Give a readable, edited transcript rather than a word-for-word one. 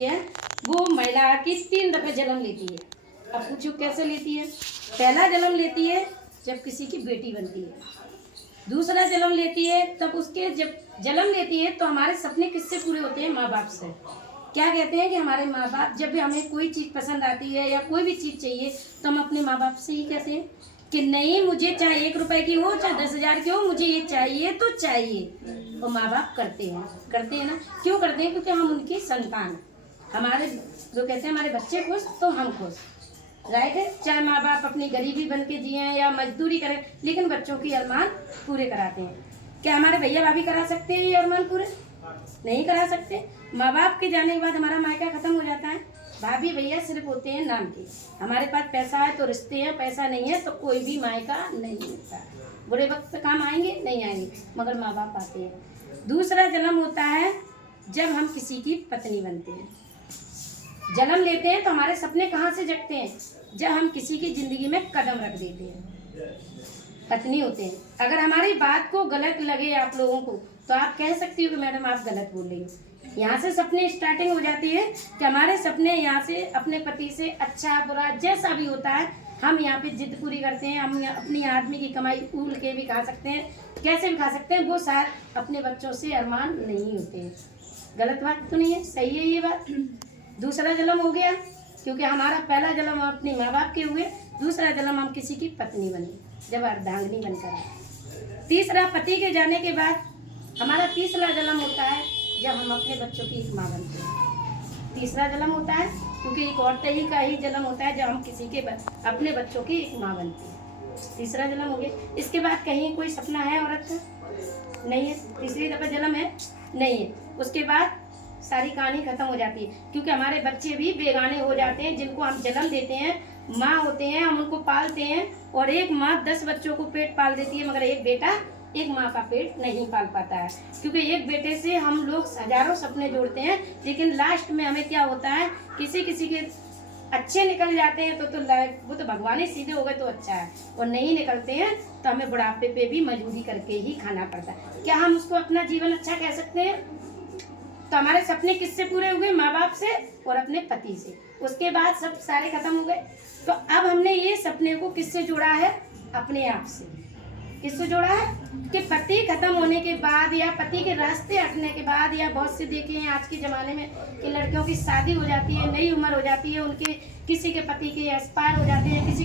है वो महिला की 3 दफे जन्म लेती है। अब पूछो कैसे लेती है। पहला जन्म लेती है जब किसी की बेटी बनती है, दूसरा जन्म लेती है तब उसके जब जन्म लेती है तो हमारे सपने किससे पूरे होते हैं? माँ बाप से। क्या कहते हैं कि हमारे माँ बाप जब भी हमें कोई चीज़ पसंद आती है या कोई भी चीज़ चाहिए तो हम अपने माँ बाप से ही कहते हैं कि नहीं, मुझे चाहे 1 रुपए की हो चाहे 10,000 की हो, मुझे ये चाहिए तो चाहिए। वो माँ बाप करते हैं ना। क्यों करते हैं? क्योंकि हम उनकी संतान, हमारे जो कहते हैं हमारे बच्चे खुश तो हम खुश, राइट है। चाहे माँ बाप अपनी गरीबी बन के जिए या मजदूरी करें, लेकिन बच्चों की अरमान पूरे कराते हैं। क्या हमारे भैया भाभी करा सकते हैं ये अरमान पूरे? नहीं करा सकते। माँ बाप के जाने के बाद हमारा मायका खत्म हो जाता है। भाभी भैया सिर्फ होते हैं नाम के। हमारे पास पैसा है तो रिश्ते हैं, पैसा नहीं है तो कोई भी मायका नहीं मिलता। बुरे वक्त काम आएंगे नहीं आएंगे, मगर माँ बाप आते हैं। दूसरा जन्म होता है जब हम किसी की पत्नी बनते हैं। जन्म लेते हैं तो हमारे सपने कहाँ से जगते हैं? जब हम किसी की जिंदगी में कदम रख देते हैं, पत्नी होते हैं। अगर हमारी बात को गलत लगे आप लोगों को तो आप कह सकती हो कि मैडम आप गलत बोल रही हो। यहाँ से सपने स्टार्टिंग हो जाती है कि हमारे सपने यहाँ से अपने पति से अच्छा बुरा जैसा भी होता है हम यहाँ पे जिद पूरी करते हैं। हम अपनी आदमी की कमाई ऊल के भी खा सकते हैं, कैसे भी खा सकते हैं, वो शायद अपने बच्चों से अरमान नहीं होते हैं। गलत बात तो नहीं है, सही है ये बात। दूसरा जन्म हो गया क्योंकि हमारा पहला जन्म हम अपने माँ बाप के हुए, दूसरा जन्म हम किसी की पत्नी बने जब अर्धांगिनी बनकर। तीसरा पति के जाने के बाद हमारा तीसरा जन्म होता है जब हम अपने बच्चों की एक माँ बनते हैं। तीसरा जन्म होता है क्योंकि एक औरत ही का ही जन्म होता है जब हम किसी के अपने बच्चों की एक माँ बनती है। तीसरा जन्म हो गया। इसके बाद कहीं कोई सपना है औरत का? नहीं है। तीसरी दफा जन्म है? नहीं है। उसके बाद सारी कहानी खत्म हो जाती है क्योंकि हमारे बच्चे भी बेगाने हो जाते हैं जिनको हम जन्म देते हैं। माँ होते हैं, हम उनको पालते हैं और एक माँ 10 बच्चों को पेट पाल देती है, मगर एक बेटा एक माँ का पेट नहीं पाल पाता है। क्योंकि एक बेटे से हम लोग हजारों सपने जोड़ते हैं, लेकिन लास्ट में हमें क्या होता है, किसी किसी के अच्छे निकल जाते हैं तो वो तो भगवान ही सीधे हो गए तो अच्छा है, और नहीं निकलते हैं तो हमें बुढ़ापे पे भी मजदूरी करके ही खाना पड़ता है। क्या हम उसको अपना जीवन अच्छा कह सकते हैं? तो हमारे सपने किससे पूरे हुए? माँ बाप से और अपने पति से। उसके बाद सब सारे खत्म हो गए। तो अब हमने ये सपने को किससे जोड़ा है? अपने आप से। किससे जोड़ा है? कि पति खत्म होने के बाद या पति के रास्ते हटने के बाद, या बहुत से देखे हैं आज के ज़माने में कि लड़कियों की शादी हो जाती है, नई उम्र हो जाती है, उनके किसी के पति के एक्सपायर हो जाते हैं, किसी